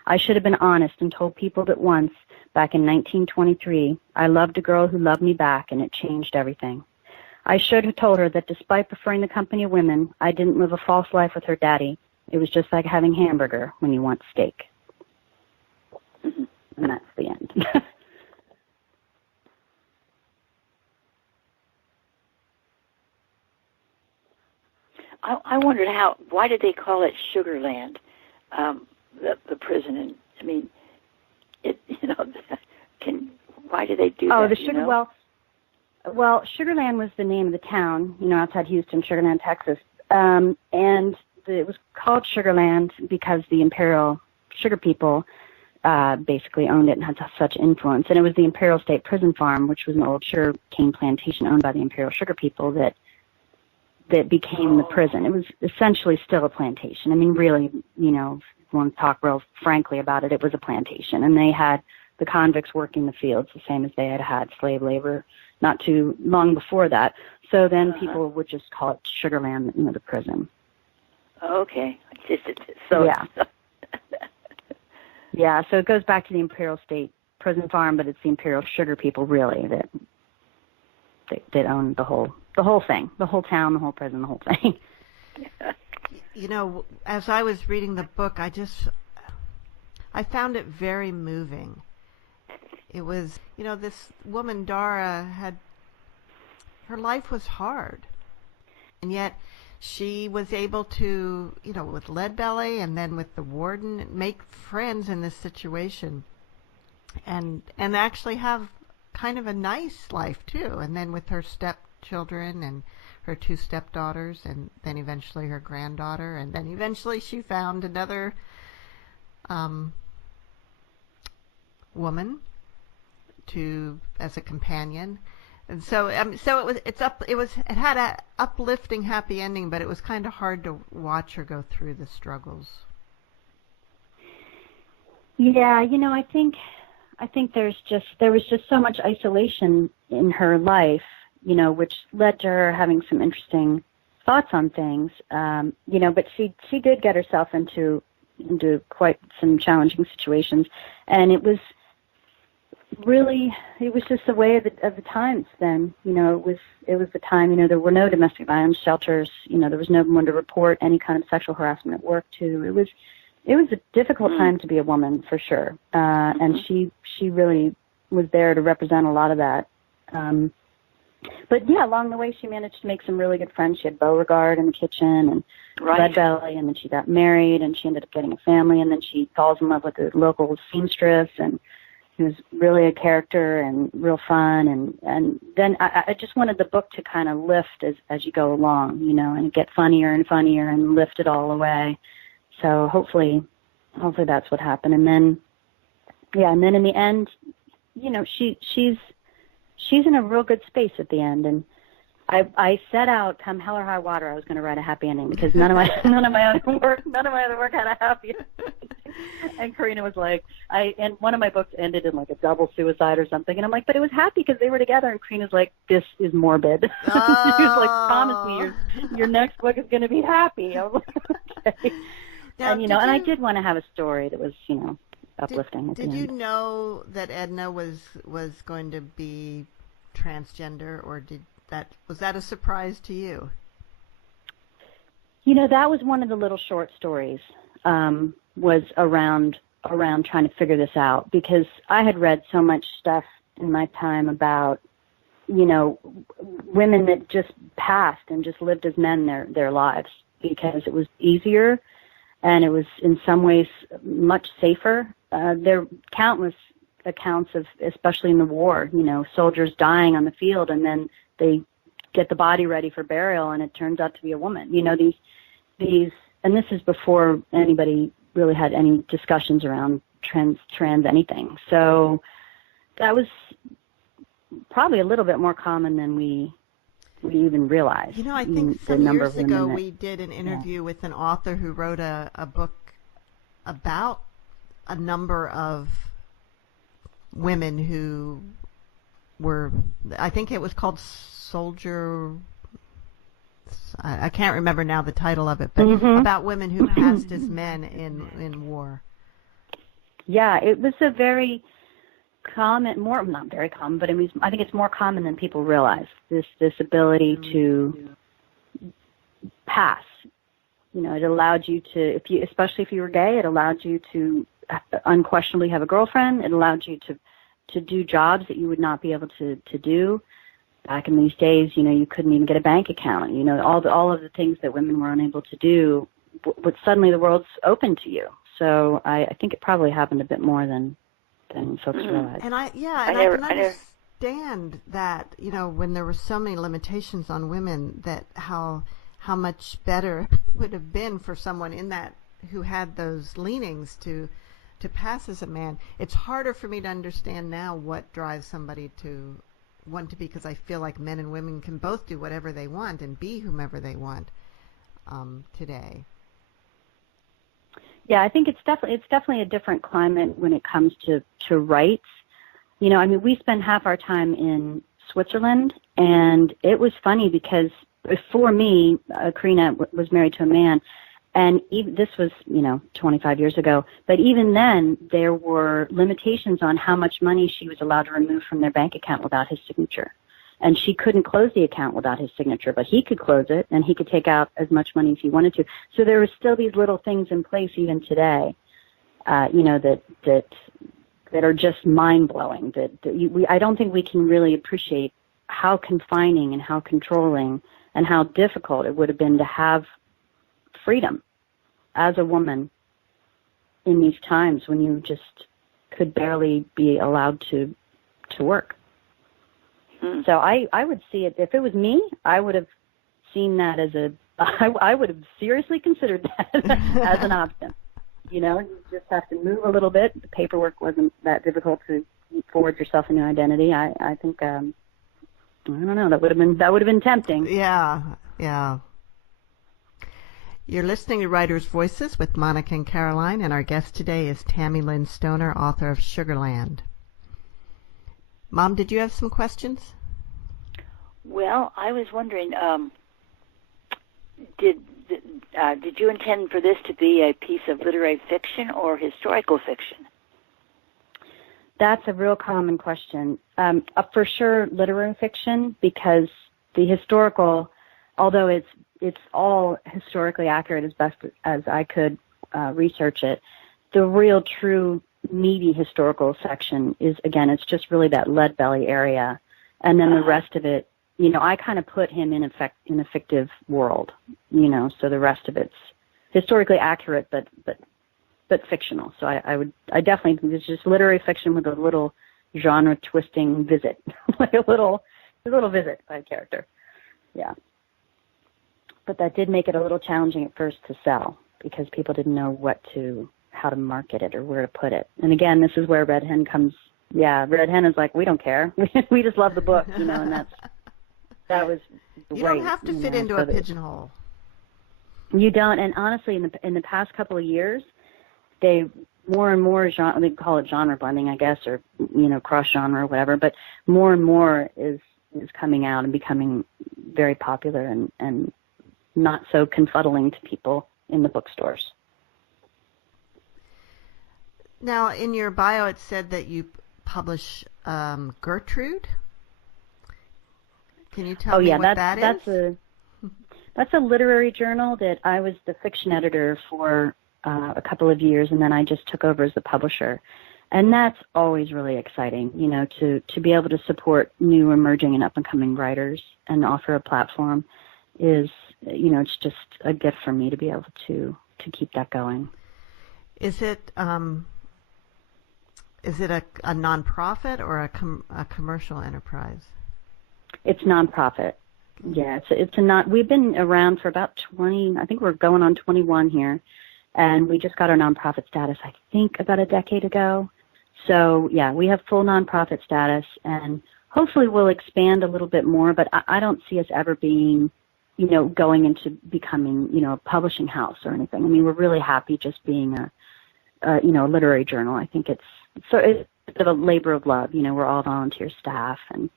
I should have been honest and told people that once, back in 1923, I loved a girl who loved me back, and it changed everything. I should have told her that despite preferring the company of women, I didn't live a false life with her daddy. It was just like having hamburger when you want steak. And that's the end. I wondered why did they call it Sugarland, the prison? And I mean, why did they do that? Oh, the sugar. Well, Sugarland was the name of the town, outside Houston, Sugarland, Texas. And it was called Sugarland because the Imperial Sugar people basically owned it and had such influence. And it was the Imperial State Prison Farm, which was an old sugar cane plantation owned by the Imperial Sugar people that became the prison. It was essentially still a plantation. I mean, really, you know, if you want to talk real frankly about it, it was a plantation. And they had the convicts working the fields the same as they had slave labor not too long before that. So then people would just call it Sugarland, you know, the prison. Okay. Yeah. Yeah, so it goes back to the Imperial State Prison Farm, but it's the Imperial Sugar people really that own the whole thing, the whole town, the whole prison, the whole thing. You know, as I was reading the book, I found it very moving. It was, you know, this woman, Dara, her life was hard. And yet she was able to, you know, with Leadbelly and then with the warden, make friends in this situation and actually have kind of a nice life too. And then with her stepchildren and her 2 stepdaughters and then eventually her granddaughter. And then eventually she found another woman as a companion. And so it had a uplifting, happy ending, but it was kind of hard to watch her go through the struggles. Yeah, you know, I think there was just so much isolation in her life, you know, which led to her having some interesting thoughts on things. You know, but she did get herself into quite some challenging situations, and it was just the way of the times then. You know, it was the time, you know, there were no domestic violence shelters, you know, there was no one to report any kind of sexual harassment at work to. It was a difficult time to be a woman for sure. And she really was there to represent a lot of that. But yeah, along the way she managed to make some really good friends. She had Beauregard in the kitchen and Leadbelly, and then she got married and she ended up getting a family, and then she falls in love with the local seamstress, and he was really a character and real fun. And then I just wanted the book to kind of lift as you go along, you know, and get funnier and funnier and lift it all away. So hopefully that's what happened. And then in the end, you know, she's in a real good space at the end. And I set out, come hell or high water, I was going to write a happy ending because none of my other work had a happy ending. And Karina was like, and one of my books ended in like a double suicide or something, and I'm like, but it was happy because they were together. And Karina's like, this is morbid. Oh. She was like, promise me your next book is going to be happy. I was like, okay. Now, and and I did want to have a story that was, you know, uplifting. Did you know that Edna was going to be transgender, or was that a surprise to you? You know, that was one of the little short stories. Was around trying to figure this out, because I had read so much stuff in my time about, you know, women that just passed and just lived as men their lives because it was easier and it was in some ways much safer. There are countless accounts of, especially in the war, you know, soldiers dying on the field and then they get the body ready for burial and it turns out to be a woman. You know, these, and this is before anybody really had any discussions around trans anything. So that was probably a little bit more common than we even realized. You know, I think some years ago we did an interview with an author who wrote a book about a number of women who were, I think it was called Soldier, I can't remember now the title of it, but about women who passed as men in war. Yeah, it was a very common, not very common, but I think it's more common than people realize, this ability to pass. You know, it allowed you to, especially if you were gay, it allowed you to unquestionably have a girlfriend. It allowed you to do jobs that you would not be able to do. Back in these days, you know, you couldn't even get a bank account. You know, all of the things that women were unable to do, but suddenly the world's open to you. So I think it probably happened a bit more than folks realize. And I can understand that, you know, when there were so many limitations on women, that how how much better it would have been for someone in that who had those leanings to pass as a man. It's harder for me to understand now what drives somebody to want to be, because I feel like men and women can both do whatever they want and be whomever they want today. Yeah, I think it's definitely a different climate when it comes to rights. You know, I mean, we spend half our time in Switzerland, and it was funny because before me, Karina was married to a man, and this was, 25 years ago, but even then there were limitations on how much money she was allowed to remove from their bank account without his signature. And she couldn't close the account without his signature, but he could close it, and he could take out as much money as he wanted to. So there were still these little things in place even today, that are just mind-blowing. I don't think we can really appreciate how confining and how controlling and how difficult it would have been to have freedom as a woman in these times when you just could barely be allowed to work. So I would see it, if it was me, I would have seen that I would have seriously considered that as an option. You just have to move a little bit. The paperwork wasn't that difficult to forward yourself a new identity. I think, I don't know, that would have been tempting. Yeah. You're listening to Writers' Voices with Monica and Caroline, and our guest today is Tammy Lynne Stoner, author of Sugarland. Mom, did you have some questions? Well, I was wondering, did you intend for this to be a piece of literary fiction or historical fiction? That's a real common question. For sure, literary fiction, because the historical, although it's all historically accurate as best as I could research it, the real true meaty historical section is, again, it's just really that lead belly area, and then the rest of it, I kind of put him in a fictive world, so the rest of it's historically accurate but fictional. So I definitely think it's just literary fiction with a little genre twisting visit, like a little visit by a character. Yeah. But that did make it a little challenging at first to sell, because people didn't know how to market it or where to put it. And again, this is where Red Hen comes. Yeah, Red Hen is like, we don't care. We just love the book, and that was great. You don't have to fit into a pigeonhole. You don't. And honestly, in the past couple of years, they more and more they call it genre blending, I guess, or cross genre or whatever. But more and more is coming out and becoming very popular and not so confuddling to people in the bookstores. Now, in your bio, it said that you publish Gertrude. Can you tell me what that is? That's a literary journal that I was the fiction editor for a couple of years, and then I just took over as the publisher. And that's always really exciting, to be able to support new emerging and up-and-coming writers and offer a platform is, it's just a gift for me to be able to keep that going. Is it a nonprofit or a commercial enterprise? It's nonprofit. Yeah, we've been around for about 20, I think we're going on 21 here, and we just got our nonprofit status, I think, about a decade ago. So, yeah, we have full nonprofit status, and hopefully we'll expand a little bit more, but I don't see us ever being, going into becoming, a publishing house or anything. I mean, we're really happy just being a literary journal. I think it's a bit of a labor of love. We're all volunteer staff. And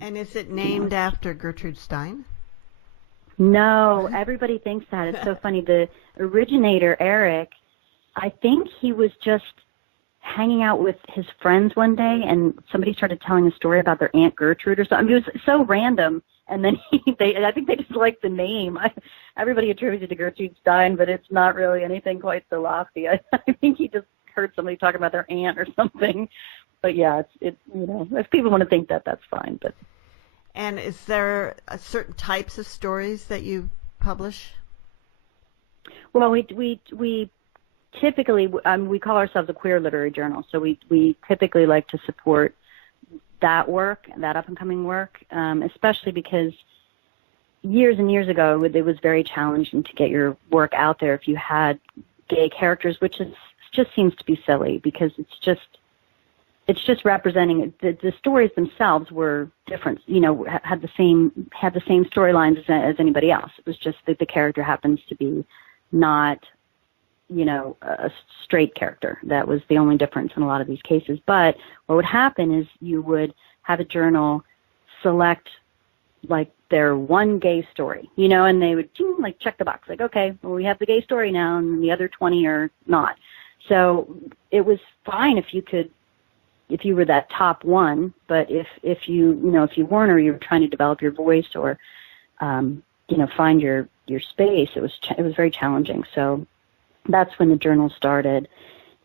is it named after Gertrude Stein? No, everybody thinks that. It's so funny. The originator, Eric, I think he was just hanging out with his friends one day, and somebody started telling a story about their Aunt Gertrude or something. It was so random. And then I think they just liked the name. Everybody attributes it to Gertrude Stein, but it's not really anything quite so lofty. I think he just heard somebody talking about their aunt or something. But yeah, if people want to think that, that's fine. But. And is there certain types of stories that you publish? Well, we typically we call ourselves a queer literary journal, so we typically like to support that work, that up and coming work, especially because years and years ago, it was very challenging to get your work out there if you had gay characters, which just seems to be silly because it's just representing the stories themselves were different, had the same storylines as anybody else. It was just that the character happens to be not, a straight character. That was the only difference in a lot of these cases. But what would happen is you would have a journal select like their one gay story, and they would like check the box, like, okay, well, we have the gay story now, and the other 20 are not. So it was fine if you were that top one, but if you weren't, or you were trying to develop your voice or find your space, it was very challenging. So that's when the journal started,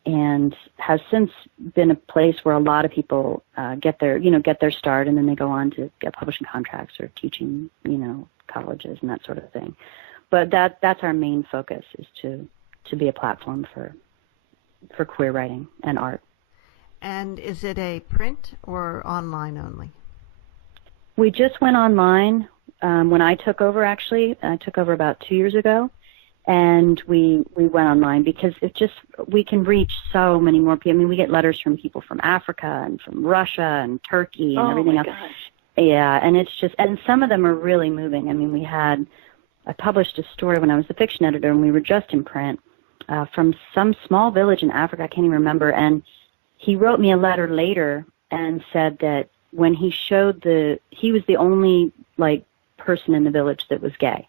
and has since been a place where a lot of people get their start, and then they go on to get publishing contracts or teaching, colleges and that sort of thing. But that's our main focus, is to be a platform for queer writing and art. And is it a print or online only? We just went online when I took over, actually. I took over about 2 years ago, and we went online because we can reach so many more people. I mean, we get letters from people from Africa and from Russia and Turkey and everything else. Gosh. Yeah, and and some of them are really moving. I mean, I published a story when I was the fiction editor, and we were just in print, from some small village in Africa, I can't even remember, and he wrote me a letter later and said that when he he was the only person in the village that was gay.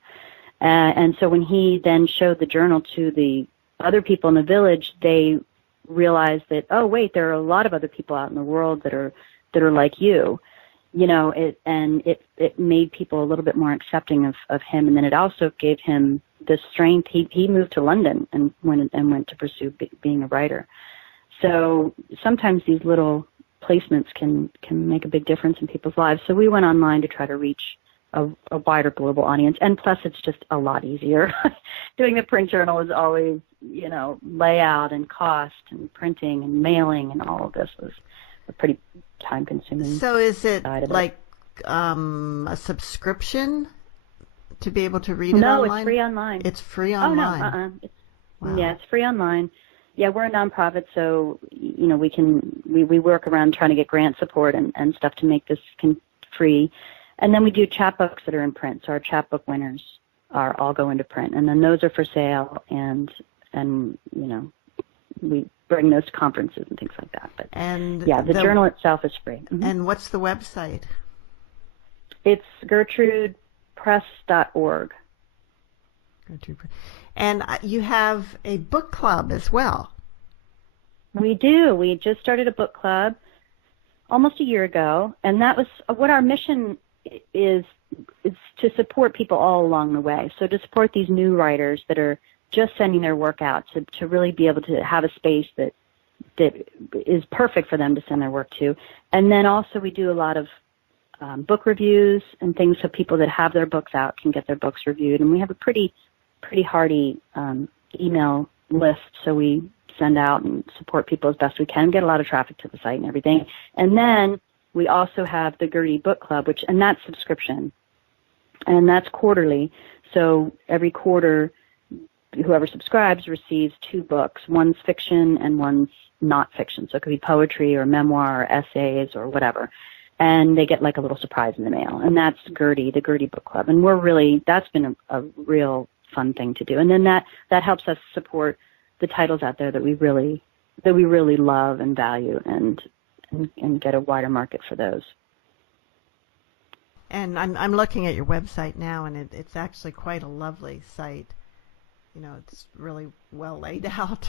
And so when he then showed the journal to the other people in the village, they realized that, oh, wait, there are a lot of other people out in the world that are like you. It made people a little bit more accepting of him. And then it also gave him the strength. He moved to London and went to pursue being a writer. So sometimes these little placements can make a big difference in people's lives. So we went online to try to reach a wider global audience. And plus, it's just a lot easier. Doing the print journal is always, layout and cost and printing and mailing and all of this was a pretty time-consuming. So is it like a subscription to be able to read it online? No, it's free online. It's free online. Oh, no, Wow. Yeah, it's free online. Yeah, we're a nonprofit, so we work around trying to get grant support and stuff to make this free. And then we do chapbooks that are in print. So our chapbook winners all go into print, and then those are for sale, and we bring those to conferences and things like that. But yeah, the journal itself is free. Mm-hmm. And what's the website? It's GertrudePress.org. And you have a book club as well. We do. We just started a book club almost a year ago, and that was what our mission is to support people all along the way. So to support these new writers that are just sending their work out, to really be able to have a space that is perfect for them to send their work to. And then also we do a lot of book reviews and things so people that have their books out can get their books reviewed. And we have a pretty hearty email list, so we send out and support people as best we can, get a lot of traffic to the site and everything. And then we also have the Gertie Book Club, and that's subscription, and that's quarterly. So every quarter, whoever subscribes receives 2 books. One's fiction and one's not fiction. So it could be poetry or memoir or essays or whatever. And they get like a little surprise in the mail. And that's Gertie, the Gertie Book Club. And that's been a real fun thing to do. And then that helps us support the titles out there that we really love and value, and get a wider market for those. And I'm looking at your website now, and it's actually quite a lovely site. It's really well laid out.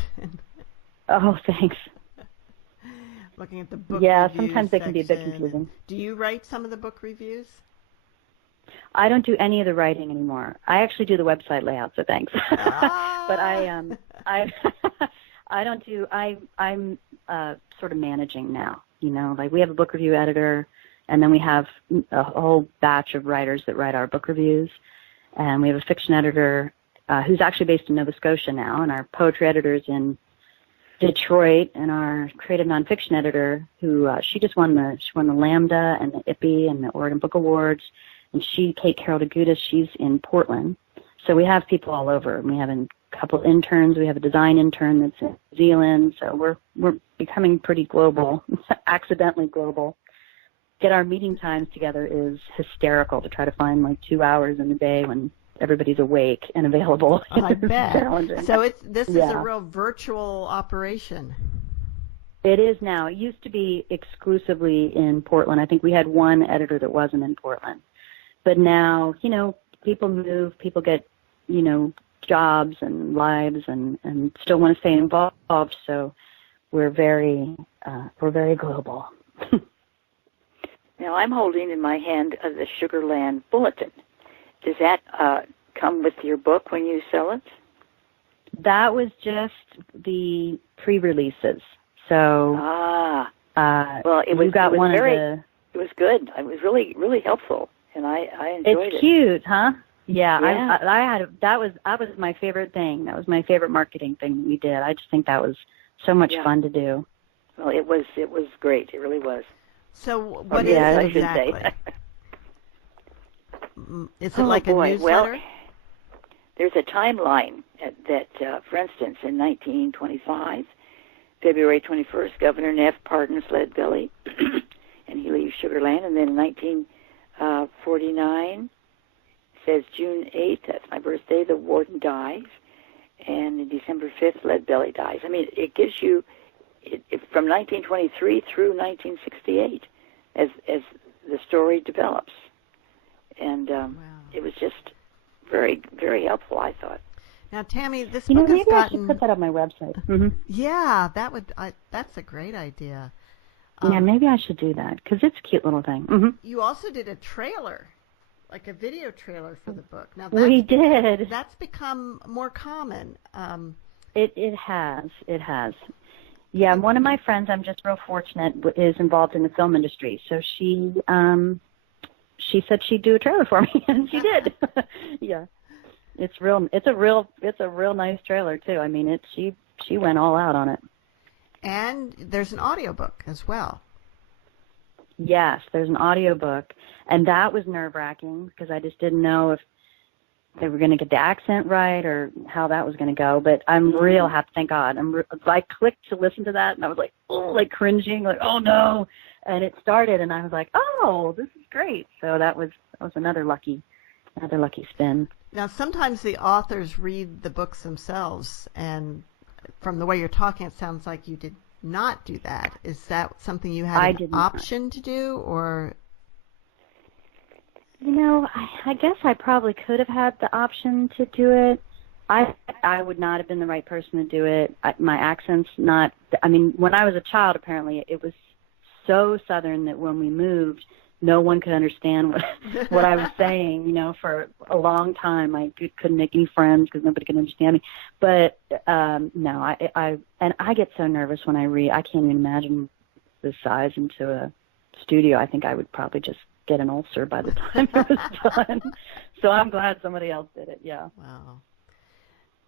Oh, thanks. Looking at the book Yeah, reviews sometimes they can be a bit section. confusing. Do you write some of the book reviews? I don't do any of the writing anymore. I actually do the website layout, so thanks. But I don't do. I'm sort of managing now. Like we have a book review editor, and then we have a whole batch of writers that write our book reviews, and we have a fiction editor who's actually based in Nova Scotia now, and our poetry editor's in Detroit, and our creative nonfiction editor, who she won the Lambda and the IPPY and the Oregon Book Awards, And Kate Carol DeGudas, she's in Portland. So we have people all over. We have a couple interns. We have a design intern that's in New Zealand. So we're becoming pretty global, accidentally global. Get our meeting times together is hysterical to try to find like 2 hours in the day when everybody's awake and available. I bet. Challenging. So this is a real virtual operation. It is now. It used to be exclusively in Portland. I think we had one editor that wasn't in Portland. But now, people move, people get, jobs and lives and still want to stay involved. So we're very global. Now, I'm holding in my hand the Sugarland Bulletin. Does that come with your book when you sell it? That was just the pre-releases. So, well, it was good. It was really, really helpful, and I enjoyed it. It's cute, huh? Yeah. That was my favorite thing. That was my favorite marketing thing that we did. I just think that was so much fun to do. Well, it was great. It really was. So what is it exactly? Is it like a newsletter? Well, there's a timeline that, for instance, in 1925, February 21st, Governor Neff pardons Leadbelly, and he leaves Sugarland. And then in 1949, says June 8th, that's my birthday, the warden dies. And in December 5th, Leadbelly dies. I mean, it gives you from 1923 through 1968 as the story develops. And it was just very, very helpful, I thought. Now, Tammy, this book has maybe gotten... I should put that on my website. Mm-hmm. Yeah, that's a great idea. Yeah, maybe I should do that because it's a cute little thing. Mm-hmm. You also did a trailer, like a video trailer for the book. Now we did. That's become more common. It has. Yeah, one of my friends, I'm just real fortunate, is involved in the film industry. So she said she'd do a trailer for me, and she did. Yeah, it's a real nice trailer too. I mean, she went all out on it. And there's an audiobook as well. Yes, there's an audiobook, and that was nerve-wracking because I just didn't know if they were going to get the accent right or how that was going to go. But I'm real happy, thank God. I clicked to listen to that, and I was like, oh, like cringing, like, oh no. And it started, and I was like, oh, this is great. So that was another lucky spin. Now, sometimes the authors read the books themselves, and from the way you're talking, it sounds like you did not do that. Is that something you had an option to do, or? I guess I probably could have had the option to do it. I would not have been the right person to do it. My accent's not. I mean, when I was a child, apparently it was so Southern that when we moved, no one could understand what I was saying. For a long time, I couldn't make any friends because nobody could understand me. But no, I get so nervous when I read. I can't even imagine the size into a studio. I think I would probably just get an ulcer by the time it was done. So I'm glad somebody else did it. Yeah. Wow.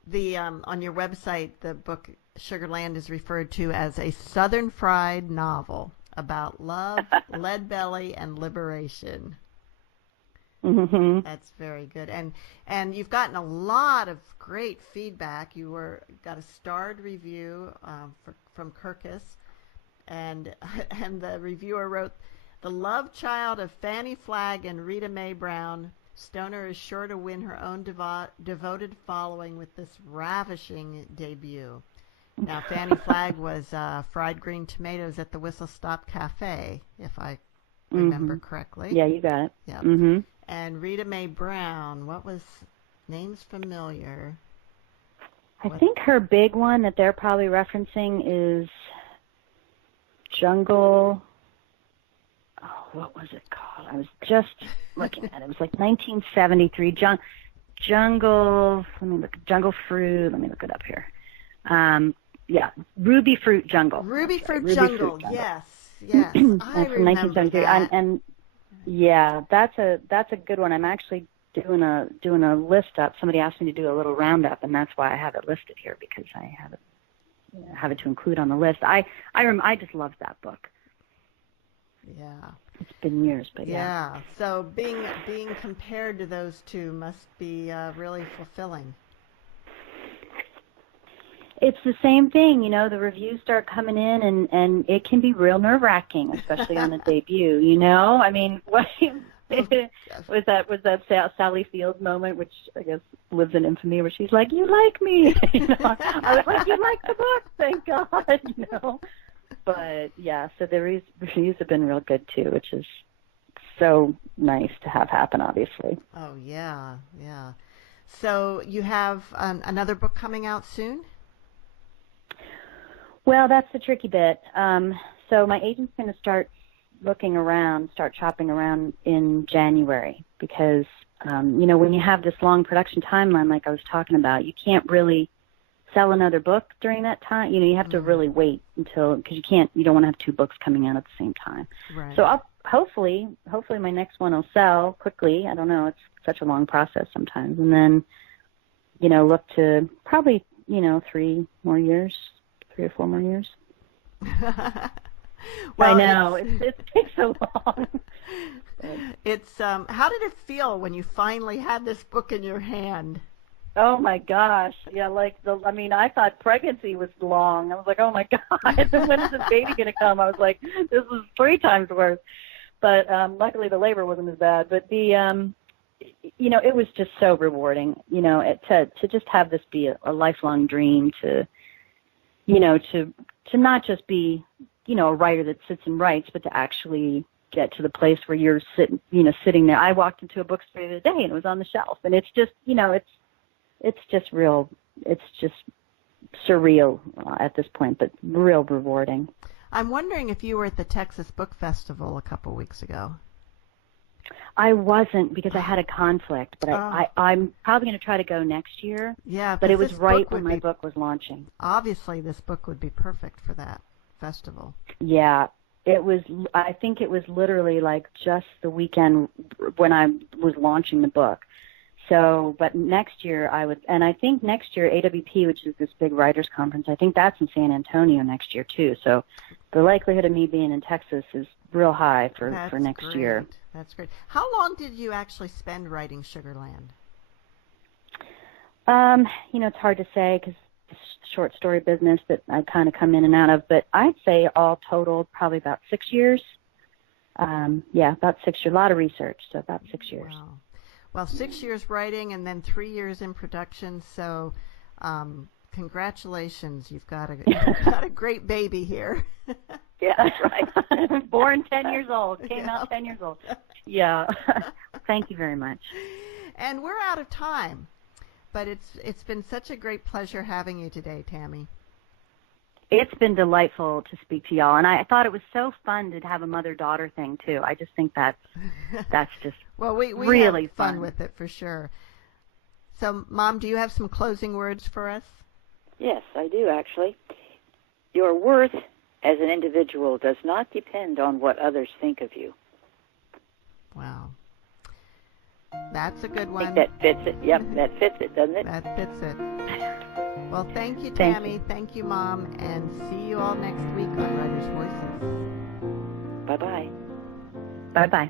The on your website, the book Sugarland is referred to as a Southern fried novel about love, Leadbelly, and liberation. Mm-hmm. That's very good. And you've gotten a lot of great feedback. You got a starred review from Kirkus, and the reviewer wrote, "The love child of Fannie Flagg and Rita Mae Brown, Stoner is sure to win her own devoted following with this ravishing debut." Now, Fannie Flagg was fried green tomatoes at the Whistle Stop Cafe, if I remember correctly. Yeah, you got it. Yeah. Mm-hmm. And Rita Mae Brown, what was names familiar? I think her big one that they're probably referencing is Jungle. Oh, what was it called? I was just looking at it. It was like 1973. Jungle. Jungle Fruit. Let me look it up here. Yeah, Ruby Fruit Jungle. Ruby Fruit right. Jungle. Yes. I from remember 1973. that. And yeah, that's a good one. I'm actually doing a list up. Somebody asked me to do a little roundup, and that's why I have it listed here because I have it to include on the list. I just loved that book. Yeah. It's been years, but yeah. Yeah. So being compared to those two must be really fulfilling. It's the same thing, the reviews start coming in and it can be real nerve-wracking, especially on a debut, I mean, what was that Sally Fields moment, which I guess lives in infamy, where she's like, "You like me." I was like, "You like the book, thank God," But yeah, so the reviews have been real good too, which is so nice to have happen, obviously. Oh, yeah. So you have another book coming out soon? Well, that's the tricky bit. So my agent's going to start shopping around in January because, when you have this long production timeline like I was talking about, you can't really sell another book during that time. You have to really wait because you don't want to have two books coming out at the same time. Right. So hopefully my next one will sell quickly. I don't know. It's such a long process sometimes. And then, look to probably, 3 or 4 more years. Well, I know it takes so long. It's how did it feel when you finally had this book in your hand? Oh my gosh, yeah, I thought pregnancy was long. I was like, oh my God, when is this baby gonna come? I was like, this is 3 times worse. But luckily the labor wasn't as bad. But the it was just so rewarding. To just have this be a lifelong dream to not just be, a writer that sits and writes, but to actually get to the place where you're sitting there. I walked into a bookstore the other day and it was on the shelf, and it's just, it's just real. It's just surreal at this point, but real rewarding. I'm wondering if you were at the Texas Book Festival a couple weeks ago. I wasn't because I had a conflict, but I'm probably going to try to go next year. Yeah, but it was right when my book was launching. Obviously, this book would be perfect for that festival. Yeah, it was. I think it was literally like just the weekend when I was launching the book. So, but next year and I think next year AWP, which is this big writers conference, I think that's in San Antonio next year too. So, the likelihood of me being in Texas is real high for next year. That's great. How long did you actually spend writing Sugarland? It's hard to say because it's a short story business that I kind of come in and out of, but I'd say all total probably about 6 years. About 6 years. A lot of research, so about 6 years. Wow. Well, 6 years writing and then 3 years in production. So, congratulations! You've got a great baby here. Yeah, that's right. Born 10 years old, came out 10 years old. Yeah. Thank you very much. And we're out of time, but it's been such a great pleasure having you today, Tammy. It's been delightful to speak to y'all, and I thought it was so fun to have a mother-daughter thing too. I just think that's just well, we really had fun with it for sure. So, Mom, do you have some closing words for us? Yes, I do actually. Your worth as an individual does not depend on what others think of you. Wow. That's a good one. I think that fits it. Yep, that fits it, doesn't it? That fits it. Well, thank you, Tammy. Thank you, Mom. And see you all next week on Writers' Voices. Bye-bye. Bye-bye.